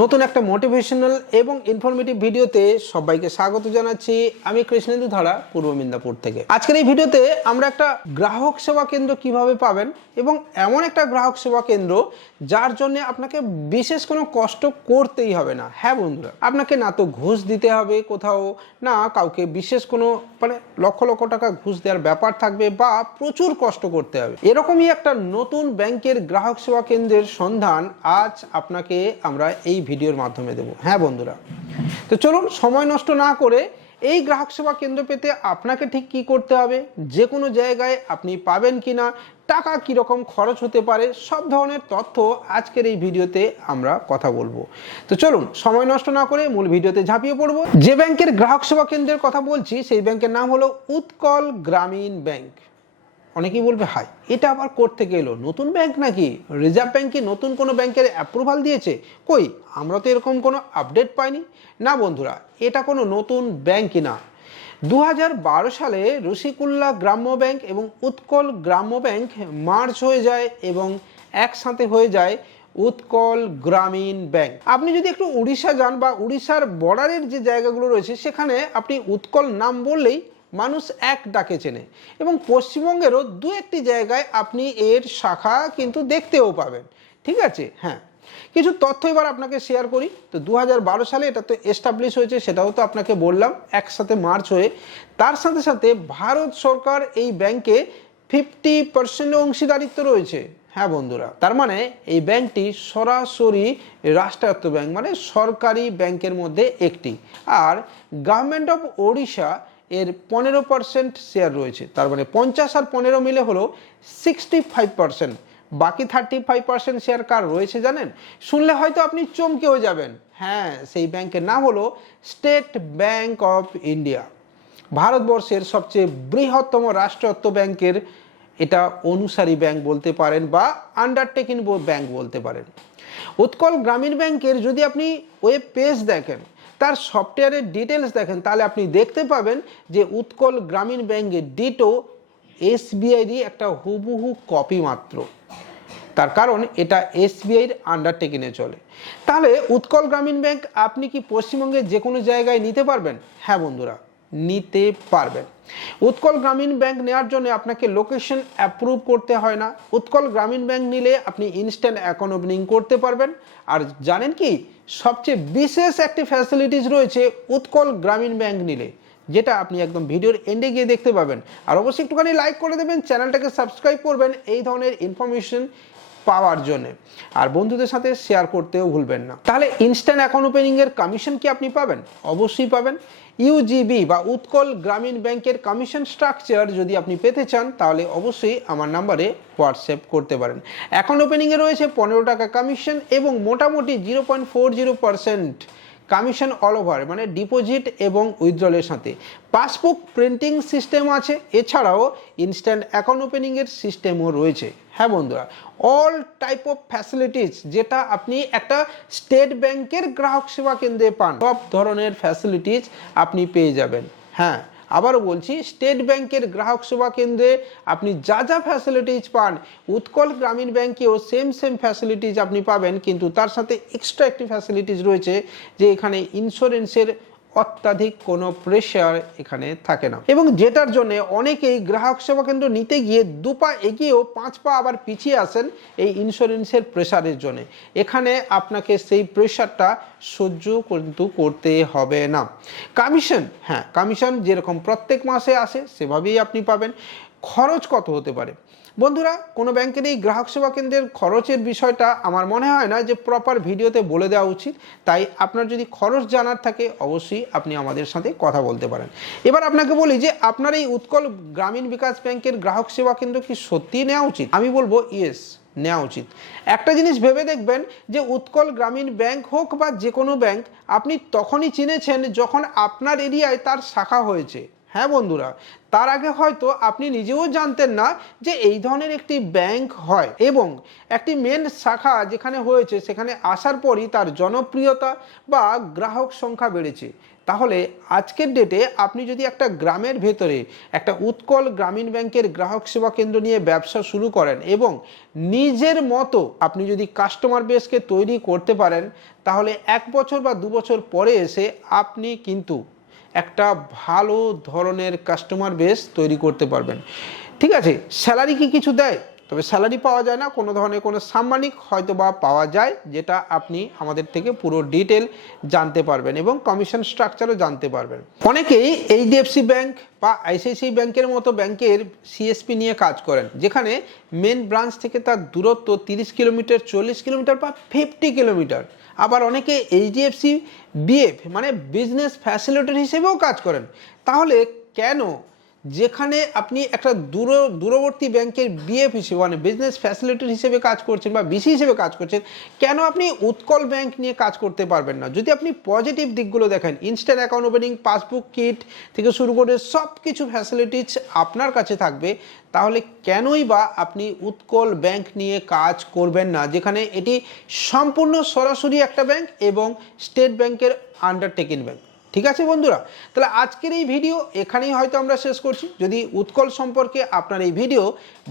নতুন একটা মোটিভেশনাল এবং ইনফরমেটিভ ভিডিওতে সবাইকে স্বাগত জানাচ্ছি। আমি কৃষ্ণেন্দু ধারা, পূর্ব মিদনাপুর থেকে। আজকের এই ভিডিওতে আমরা একটা গ্রাহক সেবা কেন্দ্র কীভাবে পাবেন এবং এমন একটা গ্রাহক সেবা কেন্দ্র যার জন্য আপনাকে বিশেষ কোনো কষ্ট করতেই হবে না। হ্যাঁ বন্ধুরা, আপনাকে না তো ঘুষ দিতে হবে কোথাও, না কাউকে বিশেষ কোনো মানে লক্ষ লক্ষ টাকা ঘুষ দেওয়ার ব্যাপার থাকবে বা প্রচুর কষ্ট করতে হবে। এরকমই একটা নতুন ব্যাংকের গ্রাহক সেবা কেন্দ্রের সন্ধান আজ আপনাকে আমরা এই ভিডিওর মাধ্যমে দেব। হ্যাঁ বন্ধুরা। তো চলুন, সময় নষ্ট না করে এই গ্রাহক সেবা কেন্দ্র পেতে আপনাকে ঠিক কি করতে হবে? যে কোনো জায়গায় আপনি পাবেন কি না টাকা কীরকম খরচ হতে পারে, সব ধরনের তথ্য আজকের এই ভিডিওতে আমরা কথা বলব। তো চলুন, সময় নষ্ট না করে মূল ভিডিওতে ঝাঁপিয়ে পড়ব। যে ব্যাংকের গ্রাহক সেবা কেন্দ্রের কথা বলছি, সেই ব্যাংকের নাম হলো উৎকল গ্রামীণ ব্যাংক। অনেকেই বলবে হাই এটা আবার থেকে এলো? নতুন ব্যাংক নাকি? রিজার্ভ ব্যাংক কি নতুন কোনো ব্যাংকের অ্যাপ্রুভাল দিয়েছে? কই, আমরা তো এরকম কোনো আপডেট পাইনি? না বন্ধুরা, এটা কোনো নতুন ব্যাংকই না। দু হাজার বারো সালে রসিকুল্লা গ্রাম্য ব্যাংক এবং উৎকল গ্রাম্য ব্যাংক মার্চ হয়ে যায় এবং একসাথে হয়ে যায় উৎকল গ্রামীণ ব্যাংক আপনি যদি একটু উড়িষ্যা যান বা উড়িষ্যার বর্ডারের যে জায়গাগুলো রয়েছে, সেখানে আপনি উৎকল নাম বললেই মানুষ এক ডাকে চেনে। এবং পশ্চিমবঙ্গেরও দু একটি জায়গায় আপনি এর শাখা কিন্তু দেখতেও পাবেন। ঠিক আছে? হ্যাঁ। কিছু তথ্য এবার আপনাকে শেয়ার করি। তো দু হাজার বারো সালে এটা তো এস্টাবলিশ হয়েছে, সেটাও তো আপনাকে বললাম একসাথে মার্চ হয়ে। তার সাথে সাথে ভারত সরকার এই ব্যাংকে ফিফটি পার্সেন্ট অংশীদারিত্ব রয়েছে। হ্যাঁ বন্ধুরা? তার মানে এই ব্যাংকটি সরাসরি রাষ্ট্রায়ত্ত ব্যাংক মানে সরকারি ব্যাংকের মধ্যে একটি। আর গভর্নমেন্ট অফ ওড়িশা এর পনেরো পার্সেন্ট শেয়ার রয়েছে। তার মানে পঞ্চাশ আর পনেরো মিলে হলো সিক্সটি ফাইভ পার্সেন্ট বাকি থার্টি ফাইভ পার্সেন্ট শেয়ার কার রয়েছে জানেন? শুনলে হয়তো আপনি চমকেও যাবেন। হ্যাঁ সেই ব্যাংকের নাম হলো স্টেট ব্যাংক অফ ইন্ডিয়া। ভারতবর্ষের সবচেয়ে বৃহত্তম রাষ্ট্রায়ত্ত ব্যাংকের এটা অনুসারী ব্যাংক বলতে পারেন বা আন্ডারটেকিং ব্যাংক বলতে পারেন। উৎকল গ্রামীণ ব্যাংকের যদি আপনি ওয়েব পেজ দেখেন তার সফটওয়্যারের ডিটেলস দেখেন, তাহলে আপনি দেখতে পাবেন যে উৎকল গ্রামীণ ব্যাংকের ডিটো এসবিআইরই একটা হুবহু কপি মাত্র। তার কারণ এটা এসবিআইয়ের আন্ডারটেকিংয়ে চলে। তাহলে উৎকল গ্রামীণ ব্যাংক আপনি কি পশ্চিমবঙ্গের যে কোনো জায়গায় নিতে পারবেন? হ্যাঁ বন্ধুরা নিতে পারবেন উৎকল গ্রামীণ ব্যাংক নেওয়ার জন্য আপনাকে লোকেশন অ্যাপ্রুভ করতে হয় না। উৎকল গ্রামীণ ব্যাংক নিলে আপনি ইনস্ট্যান্ট অ্যাকাউন্ট ওপেনিং করতে পারবেন। আর জানেন কি, সবচেয়ে বিশেষ একটি ফ্যাসিলিটিস রয়েছে উৎকল গ্রামীণ ব্যাংক নিলে, যেটা আপনি একদম ভিডিওর এন্ডে গিয়ে দেখতে পাবেন। আর অবশ্যই একটুখানি লাইক করে দেবেন চ্যানেলটাকে সাবস্ক্রাইব করবেন, এই ধরনের ইনফরমেশন পাওয়ার জন্য। আর বন্ধুদের সাথে শেয়ার করতেও ভুলবেন না। তাহলে ইনস্ট্যান্ট অ্যাকাউন্ট ওপেনিং এর কমিশন কি আপনি পাবেন? অবশ্যই পাবেন। ইউজিবি বা উৎকল গ্রামীণ ব্যাংকের কমিশন স্ট্রাকচার যদি আপনি পেতে চান, তাহলে অবশ্যই আমার নাম্বারে হোয়াটসঅ্যাপ করতে পারেন। অ্যাকাউন্ট ওপেনিংয়ে রয়েছে পনেরো টাকা কমিশন এবং মোটামুটি zero point four zero percent commission all over মানে ডিপোজিট এবং উইথড্রলের সাথে। পাসবুক প্রিন্টিং সিস্টেম আছে, এছাড়াও ইনস্ট্যান্ট অ্যাকাউন্ট ওপেনিংয়ের সিস্টেমও রয়েছে। হ্যাঁ বন্ধুরা অল টাইপ অফ ফ্যাসিলিটিস যেটা আপনি একটা স্টেট ব্যাংকের গ্রাহক সেবা কেন্দ্রে পান, সব ধরনের ফ্যাসিলিটিস আপনি পেয়ে যাবেন। হ্যাঁ আবারও বলছি, স্টেট ব্যাংকের গ্রাহক সেবা কেন্দ্রে আপনি যা যা ফ্যাসিলিটিজ পান, উৎকল গ্রামীণ ব্যাংকেও সেম সেম ফ্যাসিলিটিজ আপনি পাবেন, কিন্তু তার সাথে এক্সট্রা একটি ফ্যাসিলিটিজ রয়েছে যে এখানে ইন্স্যুরেন্সের অত্যাধিক কোনো প্রেশার এখানে থাকে না। এবং যেটার জন্য অনেকেই গ্রাহক সেবা কেন্দ্র নিতে গিয়ে দু পা এগিয়েও পাঁচ পা আবার পিছিয়ে আসেন এই ইন্স্যুরেন্সের প্রেশারের জন্য। এখানে আপনাকে সেই প্রেশারটা সহ্য কিন্তু করতে হবে না। কমিশন হ্যাঁ কমিশন যেরকম প্রত্যেক মাসে আসে, সেভাবেই আপনি পাবেন। খরচ কত হতে পারে? বন্ধুরা, কোনো ব্যাংকের এই গ্রাহক সেবা কেন্দ্রের খরচের বিষয়টা আমার মনে হয় না যে প্রপার ভিডিওতে বলে দেওয়া উচিত। তাই আপনার যদি খরচ জানার থাকে, অবশ্যই আপনি আমাদের সাথে কথা বলতে পারেন। এবার আপনাকে বলি যে, আপনার এই উৎকল গ্রামীণ বিকাশ ব্যাংকের গ্রাহক সেবা কেন্দ্র কি সত্যিই নেওয়া উচিত? আমি বলব ইয়েস নেওয়া উচিত। একটা জিনিস ভেবে দেখবেন যে, উৎকল গ্রামীণ ব্যাংক হোক বা যে কোনো ব্যাংক, আপনি তখনই চিনেছেন যখন আপনার এরিয়ায় তার শাখা হয়েছে। হ্যাঁ বন্ধুরা, তার আগে হয়তো আপনি নিজেও জানতেন না যে এই ধরনের একটি ব্যাংক হয় এবং একটি মেন শাখা যেখানে হয়েছে, সেখানে আসার পরই তার জনপ্রিয়তা বা গ্রাহক সংখ্যা বেড়েছে। তাহলে আজকের ডেটে আপনি যদি একটা গ্রামের ভেতরে একটা উৎকল গ্রামীণ ব্যাংকের গ্রাহক সেবা কেন্দ্র নিয়ে ব্যবসা শুরু করেন এবং নিজের মতো আপনি যদি কাস্টমার বেসকে তৈরি করতে পারেন, তাহলে এক বছর বা দু বছর পরে এসে আপনি কিন্তু একটা ভালো ধরনের কাস্টমার বেস তৈরি করতে পারবেন। ঠিক আছে? স্যালারি কি কিছু দেয়? তবে স্যালারি পাওয়া যায় না, কোনো ধরনের কোনো সাম্মানিক হয়তো বা পাওয়া যায়, যেটা আপনি আমাদের থেকে পুরো ডিটেল জানতে পারবেন এবং কমিশন স্ট্রাকচারও জানতে পারবেন। অনেকেই এইচডিএফসি ব্যাংক বা আইসিআইসি ব্যাংকের মতো ব্যাংকের সিএসপি নিয়ে কাজ করেন, যেখানে মেন ব্রাঞ্চ থেকে তার দূরত্ব তিরিশ কিলোমিটার, চল্লিশ কিলোমিটার বা ফিফটি কিলোমিটার। আবার অনেকে এইচডিএফসি বিএফ মানে বিজনেস ফ্যাসিলিটেটর হিসেবেও কাজ করেন। তাহলে কেন যেখানে আপনি একটা দূর, দূরবর্তী ব্যাংকের বিএফ হিসেবে মানে বিজনেস ফ্যাসিলিটি হিসেবে কাজ করছেন বা বিসি হিসেবে কাজ করছেন, কেন আপনি উৎকল ব্যাংক নিয়ে কাজ করতে পারবেন না? যদি আপনি পজিটিভ দিকগুলো দেখেন instant account opening passbook kit থেকে শুরু করে সব কিছু ফ্যাসিলিটিস আপনার কাছে থাকবে, তাহলে কেনই বা আপনি উৎকল ব্যাংক নিয়ে কাজ করবেন না? যেখানে এটি সম্পূর্ণ সরাসরি একটা ব্যাংক এবং স্টেট ব্যাংকের আন্ডারটেকিং ব্যাংক ঠিক আছে বন্ধুরা? তাহলে আজকের এই ভিডিও এখানেই হয়তো আমরা শেষ করছি। যদি উৎকল সম্পর্কে আপনার এই ভিডিও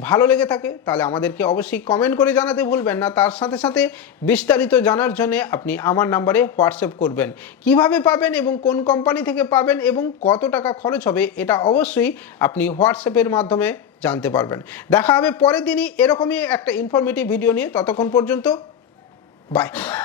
ভালো লেগে থাকে, তাহলে আমাদেরকে অবশ্যই কমেন্ট করে জানাতে ভুলবেন না। তার সাথে সাথে বিস্তারিত জানার জন্য আপনি আমার নাম্বারে হোয়াটসঅ্যাপ করবেন। কীভাবে পাবেন এবং কোন কোম্পানি থেকে পাবেন এবং কত টাকা খরচ হবে, এটা অবশ্যই আপনি হোয়াটসঅ্যাপের মাধ্যমে জানতে পারবেন। দেখা হবে পরের দিনই। এরকমই একটা ইনফরমেটিভ ভিডিও নিয়ে। ততক্ষণ পর্যন্ত বাই